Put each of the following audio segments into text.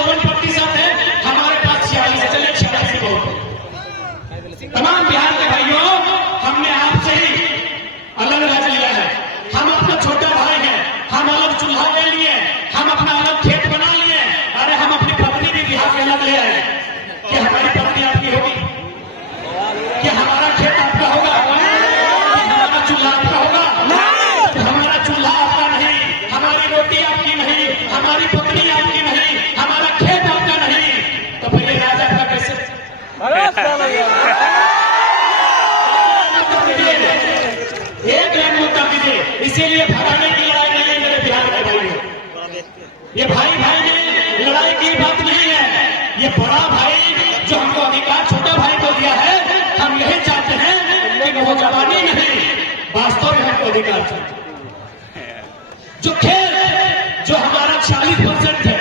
54% है, हमारे पास 46 है। चलिए 46 ही बहुत है। तमाम बिहार के भाइयों, हमने आपसे ही अलग राज लिया है। हम अपना छोटा भाई हैं, हम अलग चूल्हा ले लिए, हम अपना अलग खेत बना लिए। अरे हम अपनी पत्नी भी बिहार के अलग ले आए कि हमारी पत्नी आपकी होगी, कि हमारा खेत आपका होगा, हमारा चूल्हा आपका होगा, हमारा चूल्हा आपका नहीं, हमारी रोटी आपकी नहीं, हमारी पत्नी आपकी नहीं, हमारा खेत आपका नहीं। तो फिर ये राज आपका कैसे? एक लाइन उत्तर दीजिए। इसीलिए भगाने की लड़ाई नहीं है मेरे बिहार के भाइयों, ये भाई भाई में लड़ाई की बात नहीं है। ये बड़ा भाई जो हमको अधिकार छोटा भाई को दिया है, हम यही चाहते हैं कि वो जवानी नहीं, वास्तव में हमको अधिकार चाहिए। जो खेत जो हमारा 46% है,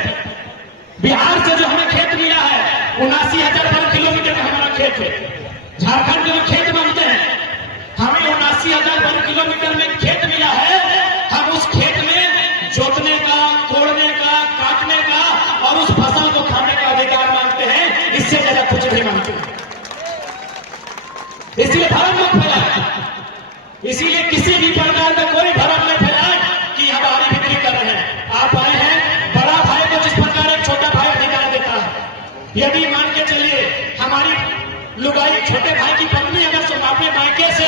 बिहार से जो हमें खेत मिला है 79,000 वर्ग किलोमीटर का हमारा खेत है। झारखंड के जो खेत बनते हैं, हमें 79,000 वर्ग किलोमीटर में खेत मिला है। हम उस खेत में जोतने का, कोड़ने का, काटने का और उस फसल को खाने का अधिकार मांगते हैं। इससे ज्यादा कुछ नहीं मांगते। इसलिए भ्रम मत फैलाए, इसीलिए किसी भी प्रकार का कोई भ्रम नहीं फैलाए कि हमारी बिक्री कर रहे हैं। आप आए हैं, बड़ा भाई को जिस प्रकार एक छोटा भाई अधिकार देता है, यदि मान के चलिए हमारी लुगाई छोटे भाई की पत्नी अगर अपने मायके से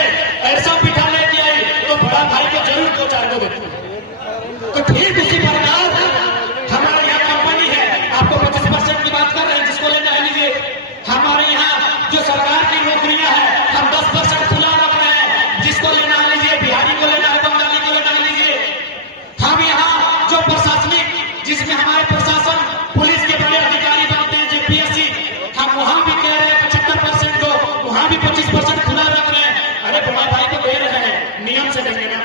ऐसा पिठा लेके आई तो बड़ा भाई को जरूर 2-4 को देती है। तो ठीक उसी प्रकार हमारे यहाँ कंपनी है, आपको 25% की बात कर रहे हैं, जिसको लेना है लीजिए। हमारे यहाँ जो सरकार की नौकरियां हैं, हम 10% खुला रख रहे हैं, जिसको लेना है लीजिए। बिहारी को लेना है, बंगाली को लेना है लीजिए। हम यहाँ जो प्रशासनिक, जिसमें हमारे प्रशासन पुलिस के बड़े अधिकारी बनते हैं, जेपीएससी, हम वहां भी कह रहे हैं 75% को, वहां भी 25% खुला रख रहे हैं। अरे बड़ा भाई को दे रहे हैं, नियम से देंगे ना।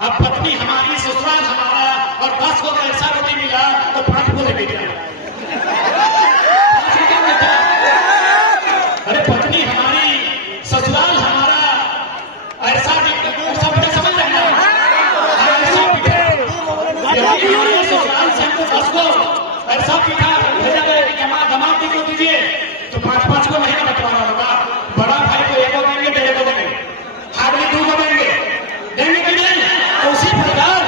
अब पत्नी हमारी, ससुराल हमारा, और 10 को ऐसा रोटी मिला तो 5 को लेके जाए। अरे पत्नी हमारी, ससुराल हमारा, ऐसा सब समझ रहे हैं ना। हमारे ससुराल से हमको 10 को ऐसा पिठा भेजा गया कि दमाद को दीजिए तो 5-5 को नहीं बंटवाना होगा। बड़ा भाई को 1 को देंगे, 1.5 को देंगे, हार्डली 2 को देंगे कि नहीं? तो उसी प्रकार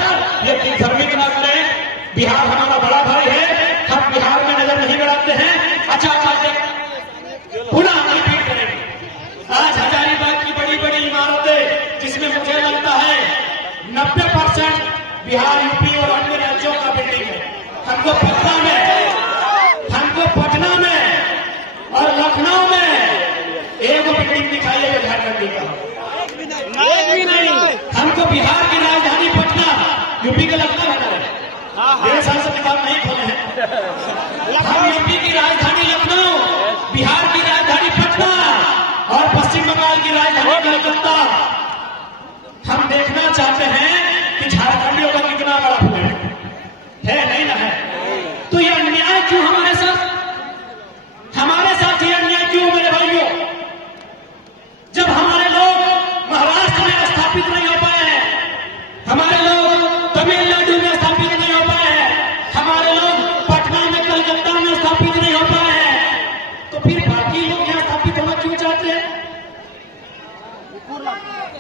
ये धर्मिक ना करें। बिहार हमारा बड़ा भाई है, हम बिहार में नजर नहीं गड़ाते हैं। अच्छा पुनः हम रिपीट करेंगे। आज हजारीबाग की बड़ी बड़ी इमारतें, जिसमें मुझे लगता है 90% बिहार, यूपी और अन्य राज्यों का बिल्डिंग है। हमको पटना में और लखनऊ में एक बिल्डिंग दिखाई है झारखंड का, नहीं। हमको बिहार की राजधानी पटना, यूपी का लखनऊ है, मेरे साल से किताब नहीं खोले हैं। हम यूपी की राजधानी लखनऊ, बिहार की राजधानी पटना और पश्चिम बंगाल की राजधानी कलकत्ता। हम देखना चाहते हैं कि झारखंडियों का कितना बड़ा प्लेट है, नहीं ना है? तो यह अन्याय क्यों हमारे साथ ये अन्याय क्यों मेरे भाइयों? जब हमारे लोग महाराष्ट्र में स्थापित नहीं हो पाए हैं, हमारे लोग तमिलनाडु में स्थापित नहीं हो पाए हैं, हमारे लोग पटना में, कलकत्ता में स्थापित नहीं हो पाए हैं, तो फिर बाकी लोग यहाँ स्थापित होना क्यों चाहते हैं?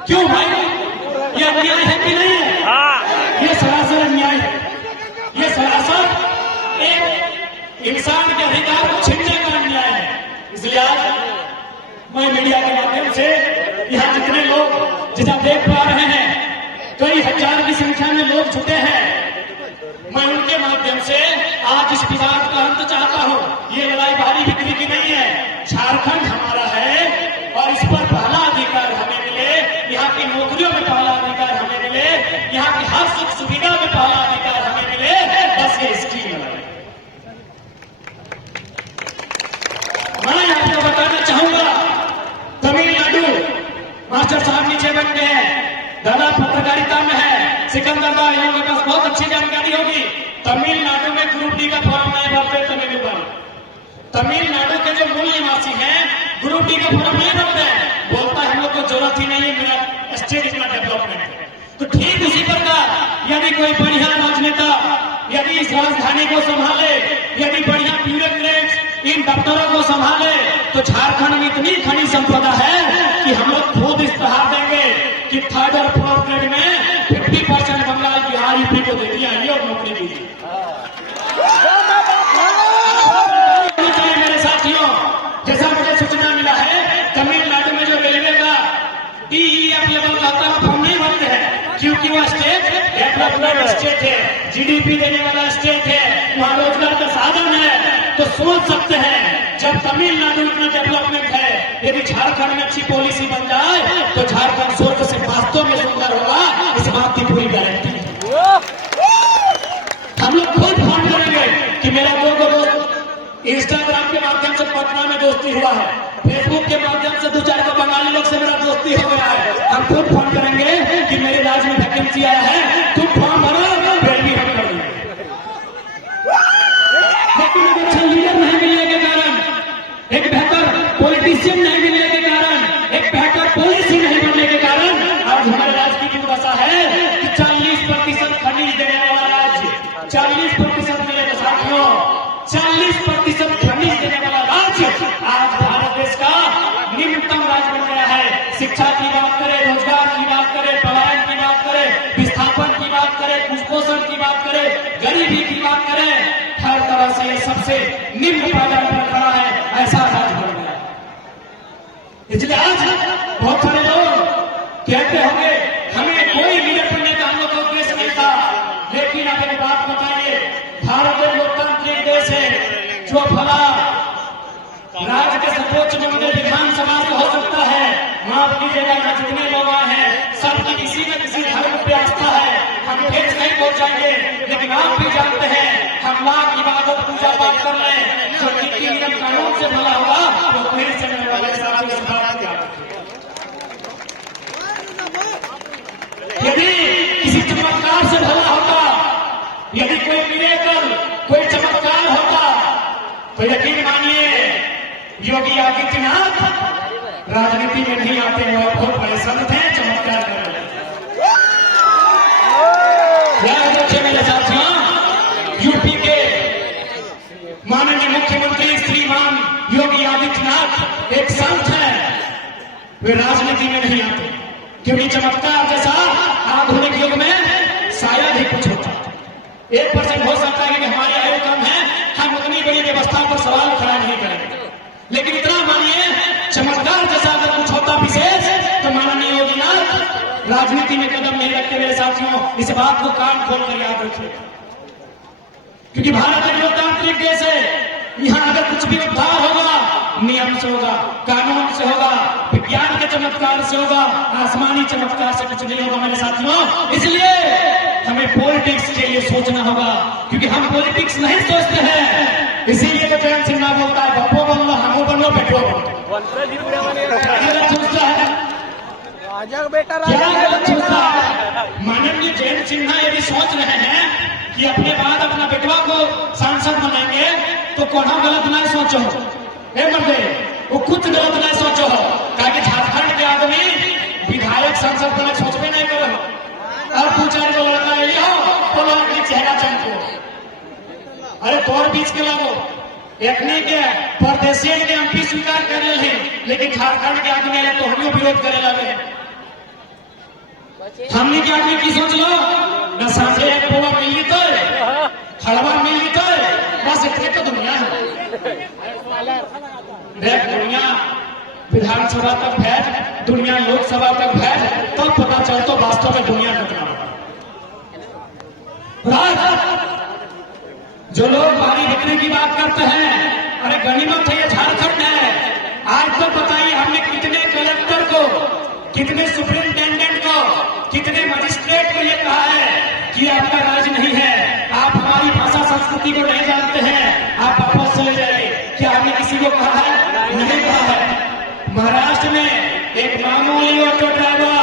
क्यों भाई? ये अन्याय है कि नहीं है? ये सरासर अन्याय है। ये सरासर एक इंसान के अधिकार को छीनने का अन्याय है। इसलिए आज मैं मीडिया के माध्यम से यहाँ जितने लोग जिसे देख पा रहे हैं, कई हजार की संख्या में लोग जुटे हैं, मैं उनके माध्यम से आज इस विवाद का अंत चाहता हूँ। ये लड़ाई भारी बिक्री की नहीं है। झारखंड हमारा है और इस पर पहला अधिकार हमें मिले, यहाँ की नौकरियों में पहला अधिकार हमें मिले, यहाँ की हर सुख सुविधा में पहला अधिकार हमें मिले, बस ये स्कीम है। मैं आपको बताना चाहूंगा, तमिलनाडु मास्टर साहब नीचे बन गए हैं, दादा पत्रकारिता में है, सिकंदर भाई लोगों के पास बहुत अच्छी जानकारी होगी। तमिलनाडु में ग्रुप डी का फॉर्म नहीं भरते तमिलनाडु के जो मूल निवासी हैं ग्रुप डी का फॉर्म नहीं भरते हैं, बोलता है हम लोग को जरूरत ही नहीं है, मेरा स्टेट इतना डेवलपमेंट है। तो ठीक उसी प्रकार यदि कोई बढ़िया राजनेता यदि इस राजधानी को संभाले, इन दफ्तरों को संभाले तो झारखंड में इतनी खनिज संपदा है कि हम लोग खुद इस्तेहार देंगे कि थर्ड और फोर्थ ग्रेड में 50% बंगाल बिहार यूपी को दे दिया, ये और नौकरी दीजिए। मेरे साथियों, जैसा मुझे सूचना मिला है, तमिलनाडु में जो रेलवे का DEF लेवल का आता है हम नहीं भरते हैं, क्योंकि वह स्टेट डेवलपमेंट स्टेट है, GDP देने वाला स्टेट है, वहाँ रोजगार का साधन है। तो सोच सकते हैं जब तमिलनाडु इतना डेवलपमेंट है, यदि झारखंड में अच्छी पॉलिसी बन जाए तो झारखंड स्वर्ग से वास्तव में सुंदर होगा, इस बात की पूरी गारंटी है। हम लोग खुद फोन करेंगे कि मेरा दो दोस्त इंस्टाग्राम के माध्यम से पटना में दोस्ती हुआ है, फेसबुक के माध्यम से 2-4 को बंगाली लोग से मेरा दोस्ती हो गया है। हम खुद फोन करेंगे कि मेरे राज्य में वैकेंसी आया है, तुम फॉर्म भरो, फिर भी हम कर देंगे। लेकिन एक अच्छा लीडर नहीं मिलने के कारण, एक बेहतर पॉलिटिशियन नहीं मिलने के कारण, एक बेहतर पॉलिसी नहीं बनने के कारण आज हमारे राज्य की दुर्दशा है कि 40% खनिज देने वाला राज्य, 40% मेरे साथियों, 40% खनिज देने वाला राज्य आज भारत देश का निम्नतम राज्य बन गया है। शिक्षा की बात करें, रोजगार की बात करें, पलायन की बात करें, विस्थापन की बात करें, कुपोषण की बात करें, गरीबी की बात करें, हर तरह से सबसे निम्न पायदान पर खड़ा है, ऐसा राज्य बन गया। इसलिए आज बहुत सारे लोग कहते होंगे हमें कोई लीडर बनने का हम लोग का उद्देश्य नहीं था, लेकिन आप एक बात बताइए, भारत एक लोकतांत्रिक देश है, जो भला राज्य के सर्वोच्च मंदिर विधानसभा से हो सकता है, माफ कीजिएगा यहाँ जितने लोग आए हैं सबकी किसी न किसी धर्म पे आस्था है, हम ठेस नहीं पहुंचाएंगे, लेकिन आप भी जानते हैं हम लाख इबादत पूजा पाठ कर रहे हैं, जो नीति नियम कानून से भला होगा वो फिर से मेरे वाले साथ इस बात का यदि किसी चमत्कार से भला होता, यदि कोई मिरेकल, कोई चमत्कार होता तो यकीन मानिए योगी आदित्यनाथ राजनीति में नहीं आते हैं, वह बहुत बड़े संत हैं, चमत्कार कर रहे हैं। याद रखिए मेरे साथियों, यूपी के माननीय मुख्यमंत्री श्रीमान योगी आदित्यनाथ एक संत हैं, वे राजनीति में नहीं आते, क्योंकि चमत्कार जैसा आधुनिक युग में शायद ही कुछ होता। 1% हो सकता है कि हमारी आयु कम है, हम उतनी बड़ी व्यवस्था पर सवाल खड़ा नहीं करेंगे, लेकिन इतना मानिए चमत्कार जैसा अगर कुछ होता विशेष तो माननीय योगीनाथ राजनीति में कदम नहीं रखते। मेरे साथियों, इस बात को कान खोल कर याद रखिए, क्योंकि भारत एक लोकतांत्रिक देश है, यहाँ अगर कुछ भी उद्धार होगा नियम से होगा, कानून से होगा, विज्ञान के चमत्कार से होगा, आसमानी चमत्कार से कुछ नहीं होगा मेरे साथियों। इसलिए हमें पॉलिटिक्स के लिए सोचना होगा, क्योंकि हम पॉलिटिक्स नहीं सोचते हैं, इसीलिए तो जयंत सिन्हा बोलता है बप्पो बन लो, हमो बन लो, बेटो बन लो। क्या गलत सोचता है? माननीय जयंत सिन्हा यदि सोच रहे हैं कि अपने बाद अपना बेटवा को सांसद बनाएंगे तो कोना गलत ना सोचो, मर्दे वो कुछ गलत ना सोचो, ताकि झारखंड के आदमी विधायक सांसद बने सोचबे नहीं करो, और 2-4 को लड़का ले लिया तो लोग चेहरा चमको, अरे तोर बीच के लोग एकने के परदेशियन के एमपी स्वीकार कर रहे हैं, लेकिन झारखंड के आदमी तो हम विरोध करे लगे। हमने के आदमी की सोच लो न, सांझे एक पोवा मिली तो हलवा मिली तो बस इतने तो दुनिया है। देख दुनिया विधानसभा तक भेज, दुनिया लोकसभा तक भेज, तब तो पता चलता वास्तव में दुनिया कितना जो लोग भारी बिक्री की बात करते हैं, अरे गनीमत है ये झारखंड है। आज तो बताइए हमने कितने कलेक्टर को, कितने सुप्रिंटेंडेंट को, कितने मजिस्ट्रेट को ये कहा है कि आपका राज नहीं है, आप हमारी भाषा संस्कृति को नहीं जानते हैं, आप वापस चले जाइए। क्या हमने किसी को कहा है? नहीं कहा है। महाराष्ट्र में एक मामूली ऑटो ड्राइवर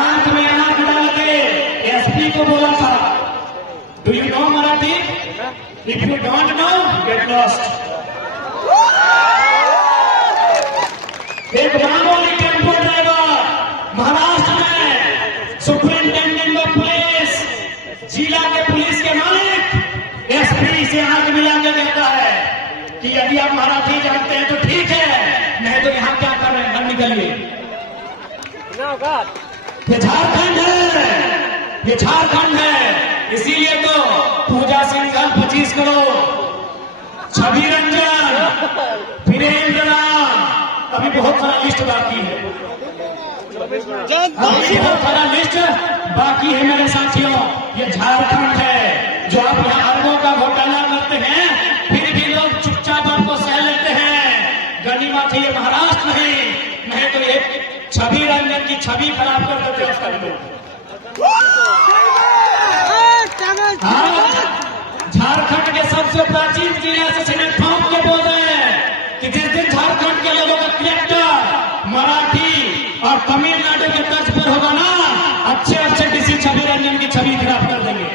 आंख में आंख डाल के एसपी को बोला था, do you know Marathi? If you don't know get lost. एक मामूली टेम्पो ड्राइवर महाराष्ट्र में सुप्रिंटेंडेंट ऑफ पुलिस, जिला के पुलिस के मालिक एसपी से आंख मिला के कहता है कि यदि आप मराठी जानते हैं तो ठीक है, नहीं तो यहाँ क्या कर रहे हैं, घर निकलिए। ये झारखंड है, ये झारखंड है। इसीलिए तो पूजा सिंघल 25 करोड़, छवि रंजन, वीरेंद्र राम, अभी बहुत सारा लिस्ट बाकी है, अभी बहुत सारा लिस्ट बाकी है मेरे साथियों। ये झारखंड है जो आप यहाँ अरबों का घोटाला करते हैं, फिर भी लोग चुपचाप आपको सह लेते हैं। गनीमत है ये महाराष्ट्र नहीं तो ये छवि रंजन की छवि खराब कर देते हैं उसका लोग। झारखंड के सबसे प्राचीन जिले से सीमेंट ठोक के बोल रहे हैं कि जिस दिन झारखंड के लोगों का कलेक्टर मराठी और तमिलनाडु के तर्ज पर होगा ना, अच्छे डीसी छवि रंजन की छवि खराब कर देंगे।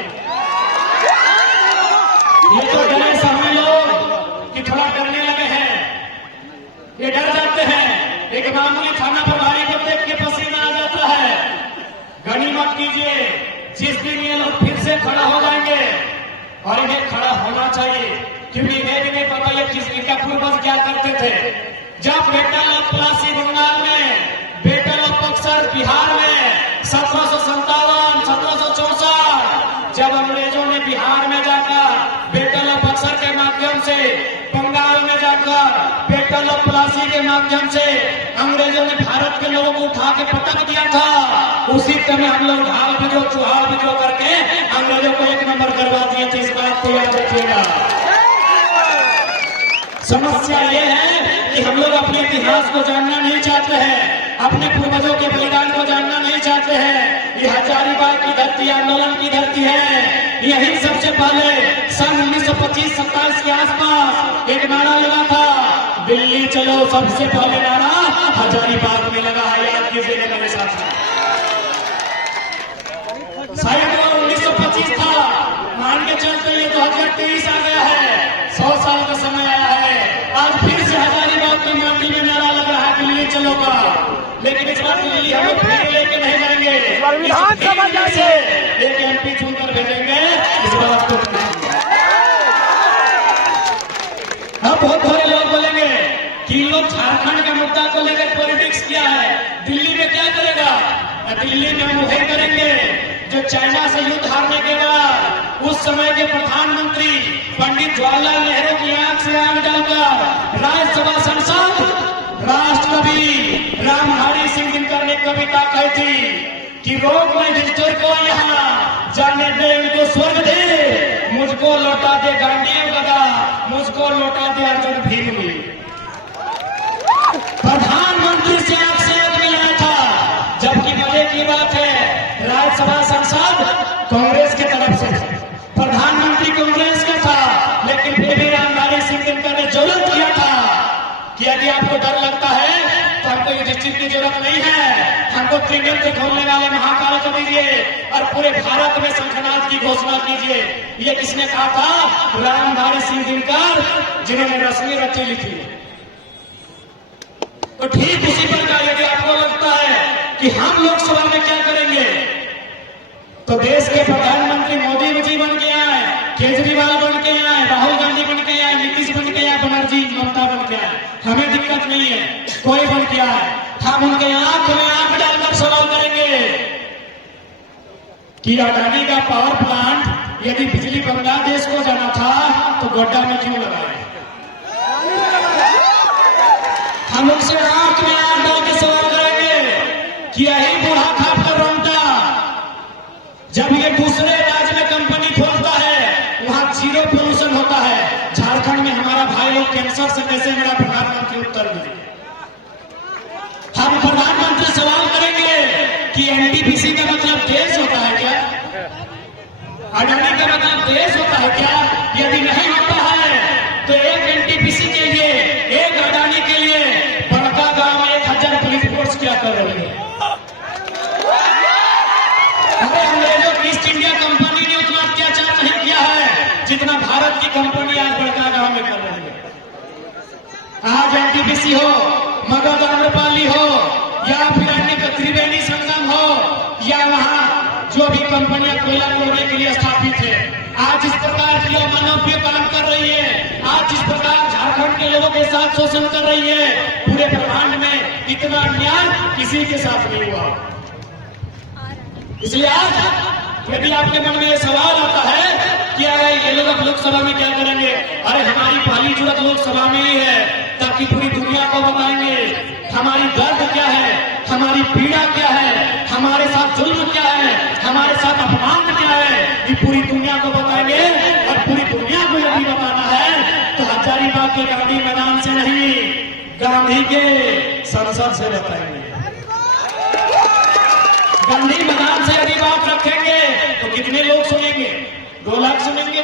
ये तो डरे समय लोग कि थोड़ा डरने लगे हैं, ये डर जाते हैं। एक मामूली थाना प्रभारी को देख के पसीना आ जाता है। गनीमत कीजिए, जिस दिन ये लोग फिर से खड़ा हो जाएंगे, और इन्हें खड़ा होना चाहिए, क्योंकि इन्हें भी नहीं पता ये किस इनका पूर्वज क्या करते थे। जब बेटल ऑफ प्लासी बंगाल में, बेटल ऑफ बक्सर बिहार में 1757, 1764, जब अंग्रेजों ने बिहार में जाकर बेटल ऑफ बक्सर के माध्यम से, बंगाल में जाकर बेटल ऑफ प्लासी के माध्यम से अंग्रेजों ने भारत के लोगों को उठा के पटक दिया था, उसी समय हम लोग ढाल बिजो चुहाल बिजो करके अंग्रेजों को एक नंबर करवा दिए थे। इस बात को याद रखिएगा। समस्या ये है कि हम लोग अपने इतिहास को जानना नहीं चाहते हैं, अपने पूर्वजों के बलिदान को जानना नहीं चाहते हैं। ये हजारीबाग की धरती आंदोलन की धरती है। यही सबसे पहले सन 1925-27 के आसपास एक नारा लगा था, दिल्ली चलो। सबसे पहले नारा हजारीबाग में लगा है, याद कीजिएगा मेरे साथ। शायद वो 1925 था, मान के चलते ये 2023 आ गया है, 100 साल का समय आया है। आज फिर से हजारीबाग की माटी में नारा लग रहा है दिल्ली चलो का, लेकिन इस बार दिल्ली हम लोग फिर लेके नहीं जाएंगे, विधानसभा से एक MP चुनकर भेजेंगे। इस बात को अब बहुत सारे लोग बोलेंगे कि लोग झारखंड के मुद्दा को लेकर पॉलिटिक्स किया है, दिल्ली में क्या करेगा? दिल्ली में हम वही करेंगे जो चाइना से युद्ध हारने के बाद उस समय के प्रधानमंत्री पंडित जवाहरलाल नेहरू की आंख से आंख डालकर राज्यसभा सांसद राष्ट्रकवि रामधारी सिंह दिनकर ने कविता कही थी कि रोक नहीं हिटलर को यहाँ, जाने दे उनको स्वर्ग दे, मुझको लौटा दे गांधी गदा, मुझको लौटा दे अर्जुन भीम। प्रधानमंत्री से आंख से आंख मिलाया था, जबकि मजे की बात है राज्यसभा सांसद कांग्रेस की तरफ से, प्रधानमंत्री कांग्रेस का था, लेकिन फिर भी रामधारी सिंह दिनकर ने ज्वलन किया था कि यदि आपको डर लगता है तो हमको युधिष्ठिर की जरूरत नहीं है, हमको त्रिनेत्र खोलने वाले महाकाल को दीजिए और पूरे भारत में शंखनाद की घोषणा कीजिए। ये किसने कहा था? रामधारी सिंह दिनकर, जिन्होंने रश्मि रची लिखी। तो ठीक उसी प्रकार यदि आपको लगता है कि हम लोकसभा में क्या करेंगे, तो देश के प्रधानमंत्री मोदी जी बन के आए, केजरीवाल बन के आए, राहुल गांधी बन के आए, नीतीश बन के आए, बनर्जी ममता बन के आए, हमें दिक्कत नहीं है, कोई बन के आए, हम उनके आंख में आंख डालकर सवाल करेंगे कि अडानी का पावर प्लांट यदि बिजली बांग्लादेश को जाना था तो गोड्डा में क्यों लगाए? हम उनसे आंख में आंख डाल के सवाल करेंगे कि यही बूढ़ा खाप कर रोता, जब ये दूसरे राज्य में कंपनी खोलता है वहां 0 पोल्यूशन होता है, झारखंड में हमारा भाई लोग कैंसर से कैसे मेरा प्रधानमंत्री उत्तर मिले? हम प्रधानमंत्री सवाल करेंगे कि NTPC का मतलब देश होता है क्या? अडानी का मतलब देश होता है क्या? यदि नहीं होता है तो एक NTPC के लिए, एक अडानी के लिए बड़का गांव में 1000 पुलिस फोर्स क्या कर रही है? अंग्रेजों की ईस्ट इंडिया कंपनी ने उतना अत्याचार नहीं किया है जितना भारत की कंपनी आज बड़का गांव में कर रही है। आज NTPC हो, मगध आम्रपाली हो, या फिर अन्य त्रिवेणी संगम हो, या वहां जो भी कंपनियां कोयला तोड़ने के लिए स्थापित है, आज इस प्रकार की अमानवीय काम कर रही है, आज इस प्रकार झारखंड 700 से उतर रही है। पूरे ब्रह्मांड में इतना अन्याय किसी के साथ नहीं हुआ। इसलिए आज यदि आपके मन में ये सवाल आता है कि ये लोग अब लोकसभा में क्या करेंगे, अरे हमारी पहली जरूरत लोकसभा में ही है, ताकि पूरी दुनिया को बताएंगे हमारी दर्द क्या है, हमारी पीड़ा क्या है, हमारे साथ जुल्म क्या है, हमारे साथ अपमान क्या है, ये पूरी दुनिया को बताएंगे। और पूरी दुनिया को यदि बताना है तो हजारीबाग के गांधी मैदान से नहीं, गांधी के संसद से बताएंगे। गांधी मैदान से यदि बात रखेंगे तो कितने लोग सुनेंगे? 2 लाख सुनेंगे,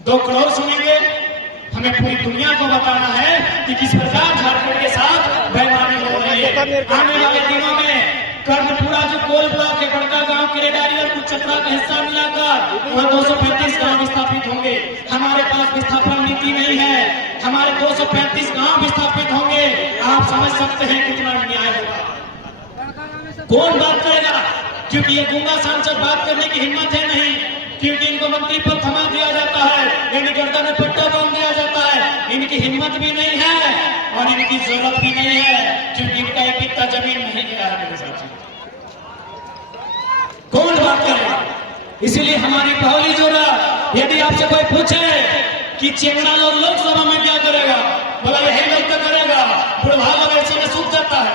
2 करोड़ सुनेंगे? हमें पूरी दुनिया को बताना है कि किस प्रकार झारखंड के साथ बेईमानी हो रही है। आने वाले दिनों में कर्णपुरा जो कोल ब्लॉक के बड़का गांव किरेडारी और कुचत्रा का हिस्सा मिलाकर वह 235 गांव विस्थापित होंगे। हमारे पास विस्थापन नीति नहीं है, हमारे 235 गांव विस्थापित होंगे। आप समझ सकते हैं कितना अन्याय होगा। कौन बात करेगा? क्योंकि ये गुंगा सांसद बात करने की हिम्मत है नहीं, क्योंकि इनको मंत्री पर थमा दिया जाता है, इनकी गर्दन में पट्टा बांध दिया जाता है। इनकी हिम्मत भी नहीं है और इनकी जरूरत भी नहीं है, क्योंकि इनका एक इतना जमीन नहीं गिरा है मेरे साथ। कौन बात करेगा? इसीलिए हमारी पहली जरूरत, यदि आपसे कोई पूछे कि चेंगड़ा लोग लोकसभा में क्या करेगा, बोला यही लोग तो करेगा, बुढ़वा लोग ऐसे में सूख जाता है।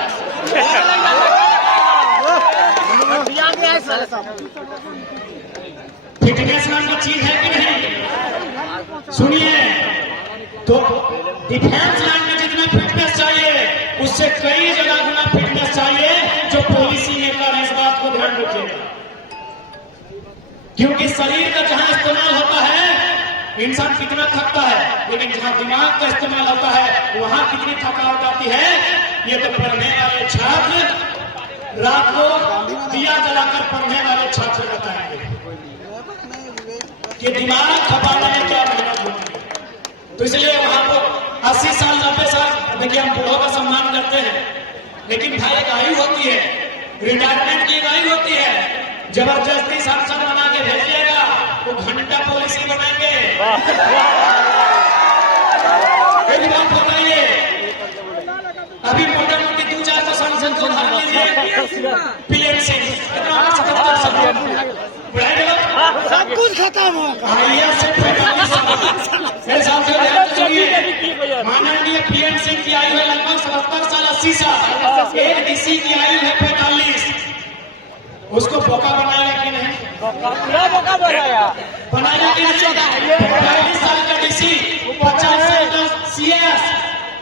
फिटनेस नाम की चीज है कि नहीं? सुनिए, तो डिफेंस लाइन में जितना फिटनेस चाहिए उससे कई जगह गुना फिटनेस चाहिए। जो पॉलिसी मेकर है इस बात को ध्यान रखिएगा, क्योंकि शरीर का जहां इस्तेमाल होता है इंसान कितना थकता है, लेकिन जहां दिमाग का इस्तेमाल होता है वहां कितनी थकावट आती है। ये तो पढ़ने वाले छात्र, रात को दिया जलाकर पढ़ने वाले छात्र बताएंगे कि दिमाग खपाने में क्या मेहनत होती है। तो इसलिए वहां को 80 साल 90 साल, देखिए हम बूढ़ों का सम्मान करते हैं, लेकिन भाई एक आयु होती है, रिटायरमेंट की एक आयु होती है। जबरदस्ती सांसद बना के भेजिएगा वो घंटा पॉलिसी बनाएंगे। एक बात बताइए, अभी मोटा मोटी 2-4 सांसद को धार लीजिए, पीएम सिंह सब कुछ खत्म हो माननीय पीएम सिंह की आयु है लगभग 77 साल 80 साल, एक डीसी की आयु है 45। उसको बोका बनाएगा कि नहीं? पूरा मौका बनाया बनाएगा कि नहीं? 45 साल का डीसी, 50 साल का सीएस,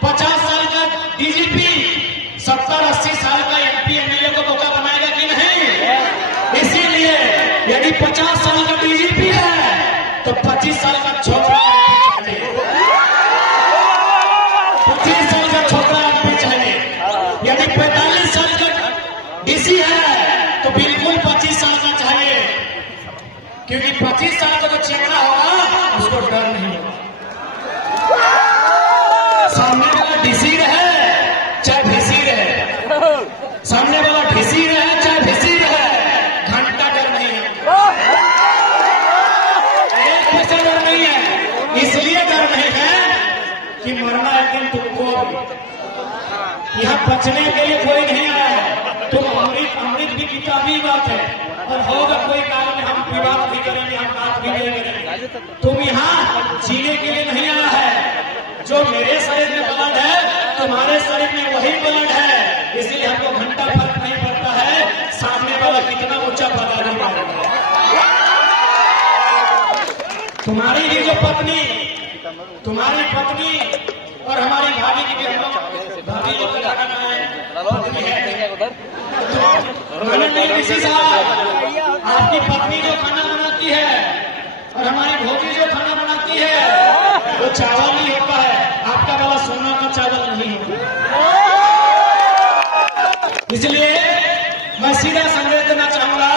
50 साल का डीजीपी, 70-80 साल का एमपी एमएलए को बोका बनाएगा कि नहीं? इसीलिए यदि 50 साल का डीजीपी है तो 25 साल का छोकरा 25 साल का छोकरा एमपी चाहिए। यदि 45 साल का डीसी है तो बिल्कुल 25 साल का चाहिए, क्योंकि 25 साल का जो चेहरा होगा उसको डर नहीं होगा। सामने वाला डीसी रहे चाहे भीसी रहे, सामने वाला भीसी रहे चाहे भीसी रहे, घंटा डर नहीं है, एक पैसा डर नहीं है। इसलिए डर नहीं है कि मरना एक दिन तुमको, यहाँ बचने के लिए कोई नहीं आया है। तुम अमृत भी किताबी बात है, और होगा कोई कारण हम विवाद भी करेंगे, हम बात भी करेंगे। तुम यहाँ जीने के लिए नहीं आया है। जो मेरे शरीर में ब्लड है तुम्हारे शरीर में वही ब्लड है, इसलिए हमको घंटा फर्क नहीं पड़ता है सामने वाला कितना ऊंचा पदाधिकारी है। तुम्हारी ही जो पत्नी, तुम्हारी पत्नी और हमारी भाभी की भी, हम लोग भाभी लोग का गाना है, पत्नी है किसी साहब, आपकी पत्नी जो खाना बनाती है और हमारी भोजी जो खाना बनाती है वो चावल नहीं होता है, आपका वाला सोना का चावल नहीं होता। इसलिए मैं सीधा संदेश देना चाहूंगा,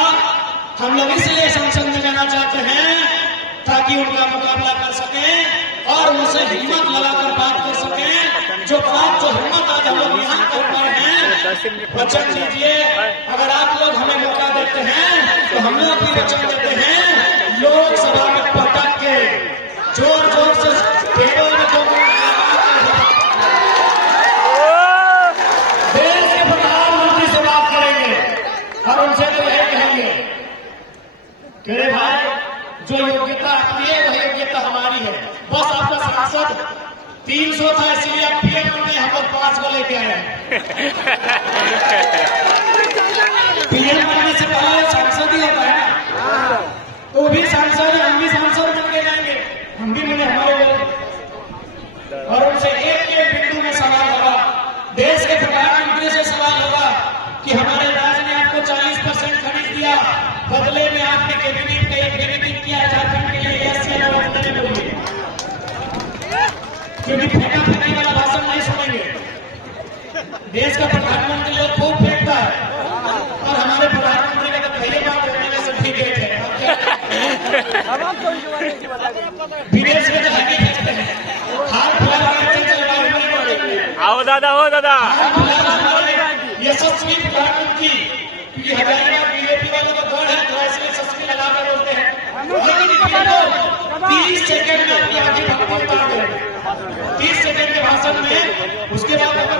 हम लोग इसलिए संसद में जाना चाहते हैं ताकि उनका मुकाबला कर सकें और उनसे हिम्मत लगाकर बात कर सकें। जो बात जो हिम्मत आज हम लोग यहाँ कर पाए हैं, वचन दीजिए, अगर आप लोग हमें मौका देते हैं तो हम लोग भी वचन देते हैं लोकसभा में पटक के जोर जोर से योग्यता आपकी है वही योग्यता हमारी है। बस आपका सांसद 300 था इसलिए आप पीएम बने, हम लोग 5 को लेके आए हैं। पीएम बनने से पहले सांसद ही होता है ना, तो वो भी सांसद है, हम भी सांसद बन के जाएंगे, हम भी मिले हमारे लोग। और उनसे एक बिंदु में सवाल होगा, देश के प्रधानमंत्री से सवाल होगा कि हमारे राज्य ने आपको 40% खरीद दिया, बदले में आपने कैबिनेट का एक बेनिफिट किया झारखंड के लिए, बोलिए, क्योंकि फेंका फेंकने वाला भाषण नहीं सुनेंगे। देश का प्रधानमंत्री लोग खूब फेंकता है और हमारे प्रधानमंत्री का तो पहले बात करने से ठीक है, विदेश में तो हकी फेंकते हैं। हाल फिलहाल आओ दादा, हो दादा, यशस्वी प्रधानमंत्री, क्योंकि हजारीबाग बीजेपी वालों का गढ़ है तो ऐसे यशस्वी लगाकर बोलते हैं, लेकिन 30 सेकंड में अपनी आगे भक्ति उतार देंगे 30 सेकंड के भाषण में। उसके बाद अगर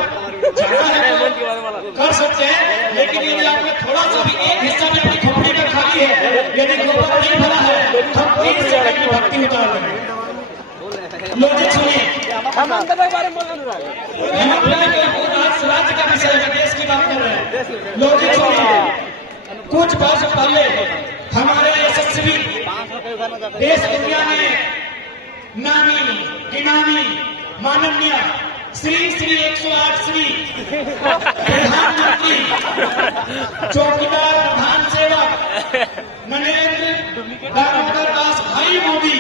जाना है तो कर सकते हैं, लेकिन यदि आपने थोड़ा सा भी एक हिस्सा में अपनी खोपड़ी का खाली है, यदि गोबर नहीं भरा है, तो हम 30 सेकंड में भक्ति उतार देंगे। लोग सुनिए, राज्य का विषय है, देश की बात कर रहे हैं। लोग सुनिए, कुछ वर्ष पहले हमारे यशस्वी देश दुनिया में नामी गिनामी माननीय श्री 108 श्री प्रधानमंत्री चौकीदार प्रधान सेवक नरेंद्र दामोदर दास भाई मोदी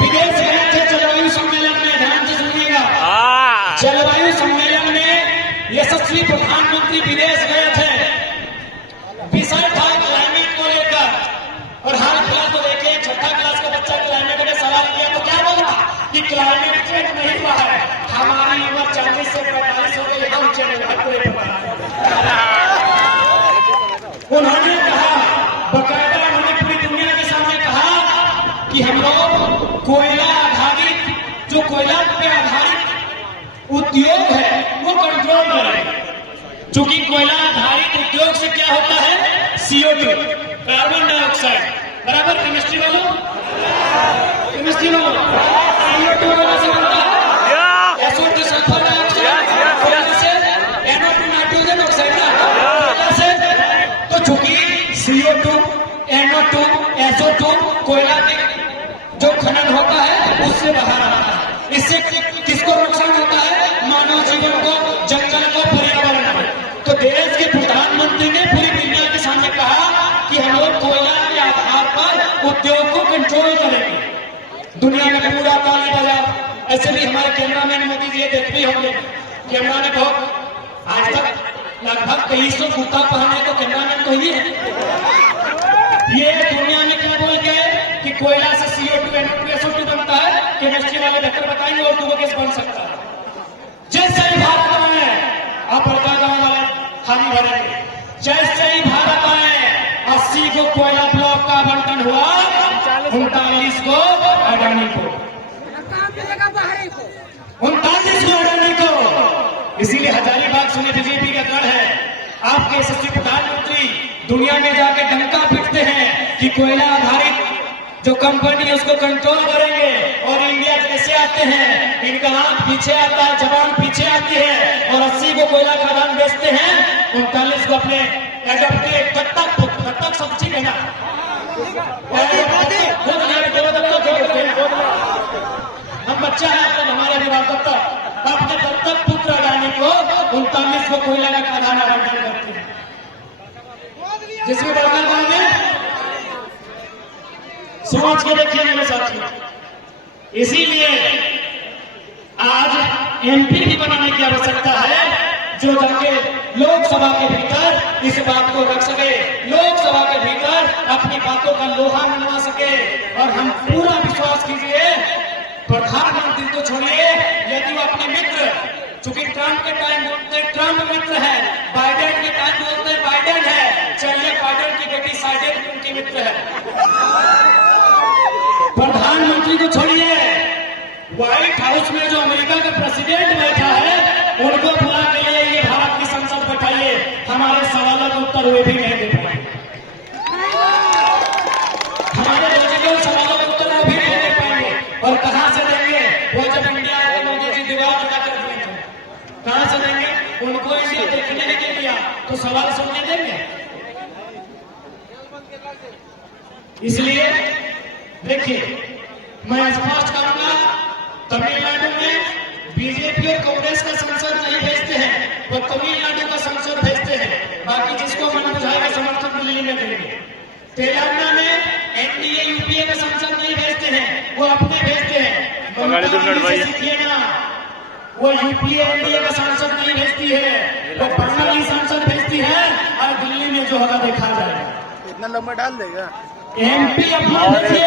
विदेश गए थे जलवायु सम्मेलन में। ध्यान से सुनिएगा, जलवायु सम्मेलन में यशस्वी प्रधानमंत्री विदेश गए थे, विषय था क्लाइमेट को लेकर। और हाल फिलहाल को लेके 6th क्लास का बच्चा क्लाइमेट में सवाल किया तो क्या बोला कि क्लाइमेट चेंज नहीं हुआ है, हमारी उम्र 40 से 45 हो गई, हम चेंज उन्होंने कहा, बकायदा उन्होंने पूरी दुनिया के सामने कहा कि हम लोग कोयला आधारित, जो कोयला पे आधारित उद्योग है वो कंट्रोल करें। चूंकि कोयला आधारित उद्योग से क्या होता है, CO2 कार्बन डाइऑक्साइड बराबर, केमिस्ट्री वालों CO2 वाला से बनता है SO2 sulphur dioxide, NO2 nitrogen oxide ना। तो चूंकि CO2 NO2 SO2 कोयला के जो खनन होता है उससे बाहर आता है, इससे किसको नुकसान होता है, मानव जीवन को, जंगल को, पर्यावरण को। तो देश के प्रधानमंत्री ने पूरी दुनिया के सामने कहा कि हम लोग कोयला के आधार पर उद्योग को कंट्रोल करेंगे। दुनिया में पूरा ताली बजा। ऐसे भी हमारे कैमरामैन मोदी जी देख भी होंगे, कैमरा ने बहुत आज तक लगभग 2300 कुर्ता पहने तो कैमरामैन तो ही है। ये दुनिया में क्या बोल गए कि कोयला से CO2 NO2 SO2 बनता है, केमिस्ट्री वाले बेहतर बताएंगे और 2 गैस बन सकता है। जैसे ही भारत आए आप बड़का गाँव वाले खाली भरेंगे, जैसे ही भारत आए 80 को कोयला ब्लॉक का आवंटन हुआ, 39 को अडानी को, 39 को अडानी को। इसीलिए हजारीबाग सुने बीजेपी का गढ़ है। आपके यशस्वी प्रधानमंत्री दुनिया में जाके डंका पीटते हैं कि कोयला आधारित जो कंपनी है उसको कंट्रोल करेंगे, और इंडिया जैसे आते हैं इनका हाथ पीछे आता है, जबान पीछे आती है, और 80 को कोयला खदान बेचते हैं, 39 को अपने एडॉप्टेड दत्तक सब ठीक है ना, हम बच्चा है तब हमारे विवाह दत्तक, अपने दत्तक पुत्र अडानी को 39 को कोयला का खदान आवंटन करते हैं, जिसमें बड़का गांव में सोच के देखिए मेरे साथियों। इसीलिए आज MP भी बनाने की आवश्यकता है, जो जाके लोकसभा के भीतर इस बात को रख सके, लोकसभा के भीतर अपनी बातों का लोहा मनवा सके। और हम पूरा विश्वास कीजिए, प्रधानमंत्री को छोड़िए, यदि वो अपने मित्र, चूंकि ट्रंप के टाइम बोलते हैं ट्रंप मित्र है, बाइडेन के टाइम बोलते हैं बाइडेन है, चलिए बाइडेन की बेटी साइडेन उनकी मित्र है। प्रधानमंत्री को छोड़िए, व्हाइट हाउस में जो अमेरिका का प्रेसिडेंट बैठा है उनको बुला के लिए ये भारत की संसद बैठाइए, हमारे सवालों का उत्तर वे भी नहीं दे पाए। तो सवाल सुनने देंगे। इसलिए देखिए, मैं स्पष्ट करूंगा, तमिलनाडु में बीजेपी और कांग्रेस का संसद नहीं भेजते हैं, वो तमिलनाडु का संसद भेजते हैं। बाकी जिसको मन बुझाएगा समर्थन दिल्ली में देंगे। तेलंगाना में एनडीए यूपीए का संसद नहीं भेजते हैं, वो अपने भेजते हैं। सीखिए ना, वो यूपीए एनडीए का सांसद नहीं भेजती है, वो बंगाली सांसद भेजती है। और दिल्ली में जो होगा देखा जाएगा। इतना लंबा डाल देगा। एमपी अपना भेजिए,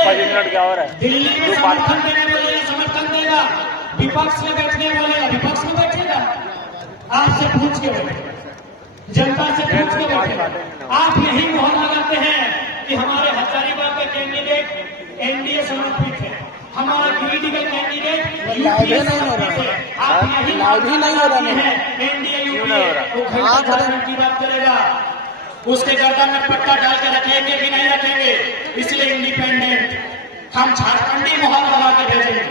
दिल्ली में दो समर्थन देने वाले समर्थन देगा, विपक्ष में बैठने वाले विपक्ष में बैठेगा। आपसे पूछ के बैठेगा, जनता से पूछ के बैठेगा। आप यही मोहर लगाते हैं कि हमारे हजारीबाग के कैंडिडेट एनडीए समर्पित है, हमारा गिरिडीह का कैंडिडेट यूपीए समर्पित है। आप यही एनडीए यूपीए वो की बात करेगा, उसके गर्दन में पट्टा डाल के रखेंगे कि नहीं रखेंगे। इसलिए इंडिपेंडेंट हम झारखंडी मोहर लगा के भेजेंगे,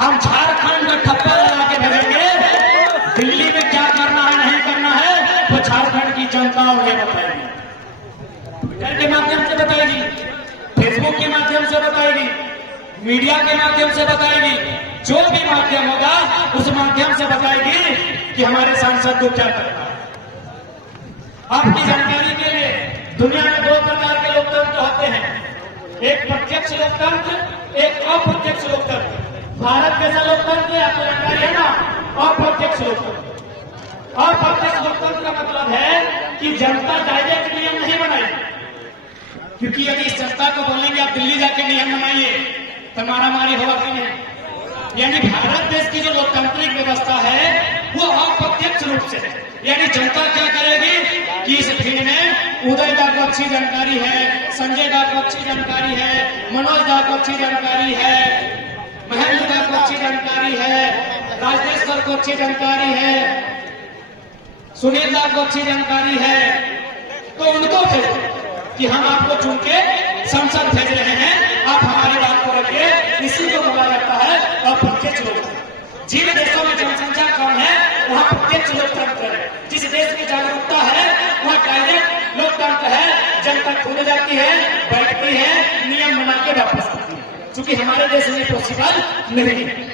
हम झारखंड में ठप्पा लगा के भेजेंगे। दिल्ली में क्या करना है नहीं करना है वो झारखंड की जनता उन्हें बताएगी, ट्विटर के माध्यम से बताएगी, फेसबुक के माध्यम से बताएगी, मीडिया के माध्यम से बताएगी। जो भी माध्यम होगा उस माध्यम से बताएगी कि हमारे सांसद को क्या करना है। आपकी जानकारी के लिए दुनिया में दो प्रकार के लोकतंत्र होते हैं, एक प्रत्यक्ष लोकतंत्र, एक अप्रत्यक्ष लोकतंत्र। भारत कैसा लोकतंत्र है आपको जानकारी है ना? अप्रत्यक्ष लोकतंत्र। अप्रत्यक्ष लोकतंत्र का मतलब है कि जनता डायरेक्ट नियम नहीं बनाएगी, क्योंकि यदि इस जनता को बोलेंगे आप दिल्ली जाके नियम बनाइए तो मारामारी होगा कि नहीं। यानी भारत देश की जो लोकतांत्रिक व्यवस्था है वो अप्रत्यक्ष रूप से, यानी जनता क्या करेगी कि इस फील्ड में उदय दा को अच्छी जानकारी है, संजय दा को अच्छी जानकारी है, मनोज दा को अच्छी जानकारी है, महेंद्र दा को अच्छी जानकारी है, राजेश सर को अच्छी जानकारी है, सुनील दा को अच्छी जानकारी है, तो उनको भेजो कि हम आपको चुन के संसद भेज रहे हैं, आप हमारी बात को रखिए। इसी को बोला जाता है अप्रत्यक्ष लोकतंत्र। जिन देशों में जनसंख्या कम है वहां प्रत्यक्ष लोकतंत्र है, जिस देश की जागरूकता है वहां डायरेक्ट लोकतंत्र है। जनता खुद जाती है, बैठती है, नियम बना के वापस आती है, क्योंकि हमारे देश में पॉसिबल नहीं है।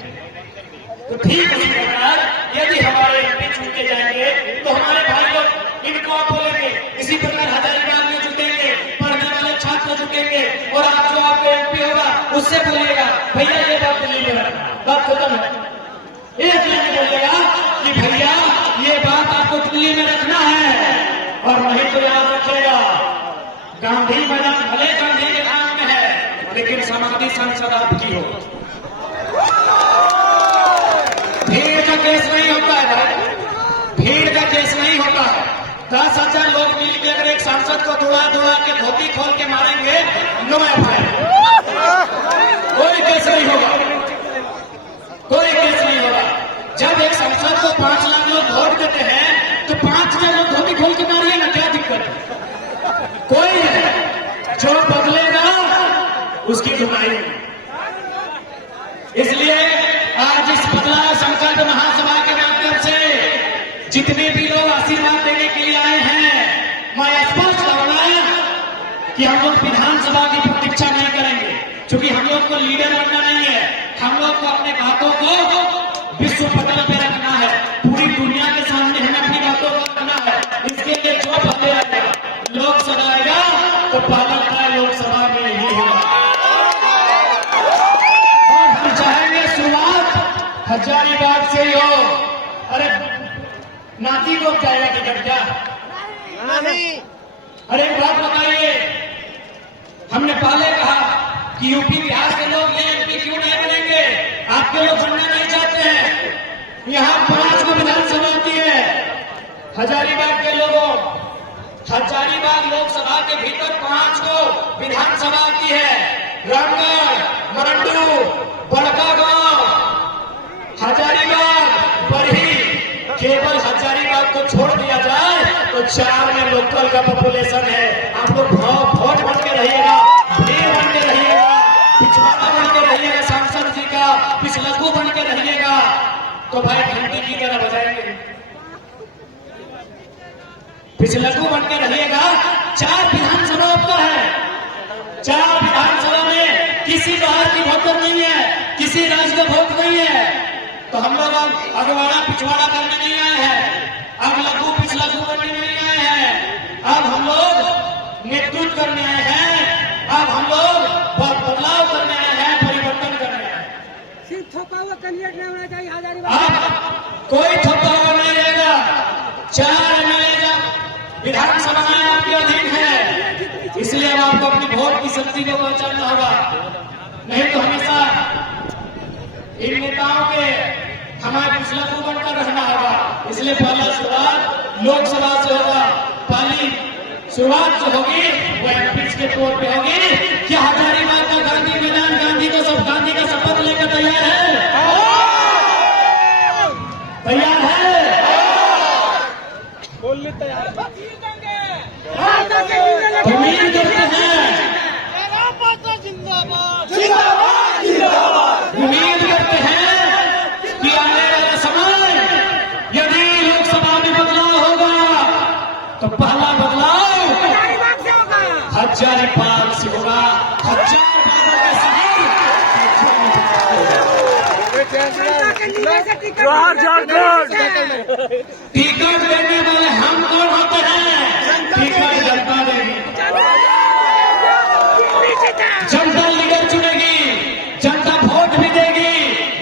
तो ठीक इसी प्रकार यदि हमारे एमपी चुन के जाएंगे तो हमारे भाई लोग इनको आप बोलेंगे, इसी प्रकार हजारीबाग में जुटेंगे, पढ़ने वाले छात्र जुटेंगे, और आप जो आपका एमपी होगा उससे बोलिएगा भैया ये बात दिल्ली में रखना, बात खत्म है। एक नहीं बोलिएगा कि भैया ये बात आपको दिल्ली में रखना है, और नहीं तो याद रखिएगा गांधी मैदान भले गांधी के नाम में है, लेकिन समाधि संसद आपकी हो। भीड़ का केस नहीं होता है भाई, भीड़ का केस नहीं होता है। 10,000 लोग मिलकर अगर एक सांसद को दौड़ा दौड़ा के धोती खोल के मारेंगे, नो एफआईआर, कोई केस नहीं होगा, कोई केस नहीं होगा। जब एक सांसद को 5 लाख लोग वोट देते हैं तो 5,000 लोग धोती खोल के मारिए ना, क्या दिक्कत है? कोई नहीं, जो बदलेगा उसकी धुनाई होगी। इसलिए आज इस बदलाव संकल्प महासभा के माध्यम से जितने भी लोग आशीर्वाद देने के लिए आए हैं, मैं स्पष्ट कहूंगा कि हम लोग विधानसभा की प्रतीक्षा नहीं करेंगे, क्योंकि हम लोग को लीडर बनना नहीं है, हम लोग को अपने बातों को विश्व पटल पे रखना है, पूरी दुनिया के सामने हमें अपनी बातों को रखना है। इसके लिए जो बदले आएगा, लोकसभा आएगा तो पालन का लोकसभा में ही होगा। और हम चाहेंगे शुरुआत हजारीबाग से ही हो। अरे नाती को जाएगा टिकट क्या? नहीं। अरे एक बात बताइए, हमने पहले कहा कि यूपी बिहार के लोग ये एमपी क्यों नहीं बनेंगे? आपके लोग बनना नहीं चाहते हैं। यहाँ 5 को विधानसभा आती है, हजारीबाग के लोगों, हजारीबाग लोकसभा के भीतर 5 को विधानसभा आती है। रामगढ़, मरंडू, बड़कागांव, हजारीबाग, बरही, केवल हजारीबाग को छोड़ दिया जाए तो 4 में लोकल का पॉपुलेशन है। आप लोग वोट बन के रहिएगा, भीड़ बन के रहिएगा, पिछवाड़ा बन के रहिएगा, सांसद जी का पिछलकू बन के रहिएगा, तो भाई घंटी की तरह बजाएंगे। पिछलकू बन के रहिएगा। 4 विधानसभा आपका है, 4 विधानसभा में किसी बाहर की वोटर नहीं है, किसी राज्य का वोट नहीं है। तो हम लोग अब अगवाड़ा पिछवाड़ा करने नहीं आए हैं, अब लघु पिछलकू बनने नहीं आए हैं। अब हम लोग नेतृत्व करने आए हैं, अब हम लोग बदलाव करने आए हैं, परिवर्तन करने आए हैं। सिर्फ थोपा हुआ कैंडिडेट नहीं होना चाहिए हजारीबाग। अब कोई थोपा हुआ नहीं रहेगा। 4 एमएलए विधानसभाएं आपके अधीन है, इसलिए अब आपको अपनी वोट की शक्ति को पहचानना होगा। नहीं तो हमेशा इन नेताओं के हमारे पिछलकू बनकर रहना होगा। इसलिए पहला शुरुआत लोकसभा से होगा। पहली शुरुआत जो होगी वो एमपी के तौर पे होगी। क्या हजारीबाग का गांधी मैदान गांधी का शपथ लेकर तैयार है? तैयार है? बोलने तैयार। उम्मीद करते हैं, उम्मीद करते हैं कि आने वाला समय यदि लोकसभा में बदलाव होगा तो पहला बदलाव हजारीबाग से होगा। जोहार झारखंड। टिकट देने वाले हम कौन होते हैं? टिकट जनता देगी, जनता लीडर चुनेगी, जनता वोट भी देगी,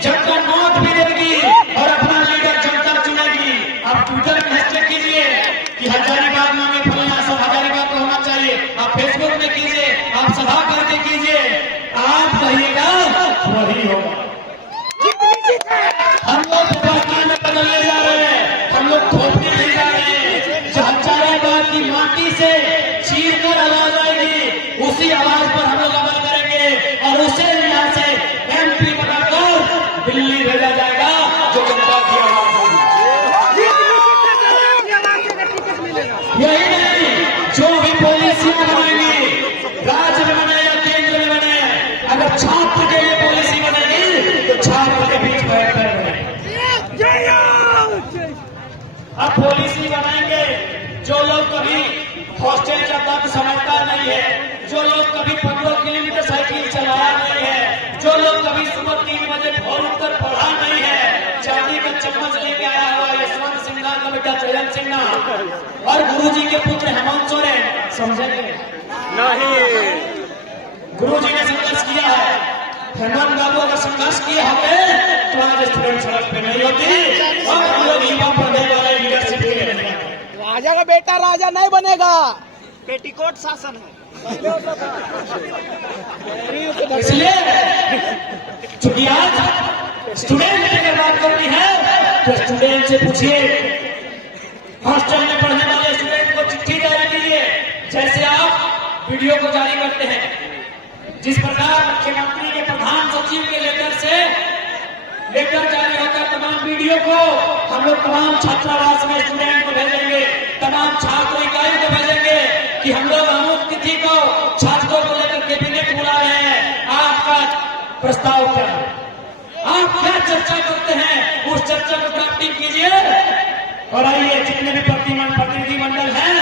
जनता नोट भी देगी और अपना लीडर जनता चुनेगी। आप ट्विटर में हैशटैग कीजिए कि हजारीबाग मांगे फलाना, सब हजारीबाग को होना चाहिए। आप फेसबुक में कीजिए, आप सभा करके कीजिए, आप कहिएगा वही होगा। हम लोग पार्टी में बदलने जा रहे हैं, हम लोग थोपने नहीं जा रहे हैं। जो हजारीबाग की माटी से चीर कर आवाज आएगी, उसी आवाज पर हम लोग अमल करेंगे और उसे यहाँ से एमपी बनाकर दिल्ली भेजा जाएगा, जो जनता की आवाज होगी। यही नहीं, जो भी पॉलिसियां बनाएंगी, राज्य में बने या केंद्र में बने, अगर छात्र के लिए पॉलिसी बनेगी तो छात्र के बीच बैठकर बने। अब पॉलिसी बनाएंगे जो लोग कभी हॉस्टल का दर्द समझता नहीं है, जो लोग कभी 15 किलोमीटर साइकिल चलाया नहीं है, जो लोग कभी सुबह 3 बजे भोर उठकर पढ़ा नहीं है, चांदी का चम्मच लेके आया हुआ यशवंत सिन्हा का बेटा चयन सिन्हा और गुरुजी के पुत्र हेमंत सोरेन, समझेंगे नहीं। गुरुजी ने संघर्ष किया है। हेमंत बाबू अगर संघर्ष किए होते तो आज स्टूडेंट सड़क पे नहीं होती और हम लोग युवा पढ़ने वाले लीडरशिप के लिए नहीं आते। राजा का बेटा राजा नहीं बनेगा, पेटीकोट शासन है। इसलिए चूंकि आज स्टूडेंट की अगर बात करनी है तो स्टूडेंट से पूछिए, हॉस्टल में पढ़ने वाले स्टूडेंट को चिट्ठी जारी कीजिए, जैसे आप वीडियो को जारी करते हैं। जिस प्रकार मुख्यमंत्री के प्रधान सचिव के लेटर से लेकर जारी होकर तमाम वीडियो को हम लोग तमाम छात्रावास में स्टूडेंट को भेजेंगे, तमाम छात्र इकाई को भेजेंगे कि हम लोग अमुक तिथि को छात्रों को लेकर कैबिनेट बुला रहे हैं, आपका प्रस्ताव क्या है, आप क्या चर्चा करते हैं, उस चर्चा को ड्राफ्टिंग कीजिए और आइए जितने भी प्रतिनिधिमंडल हैं,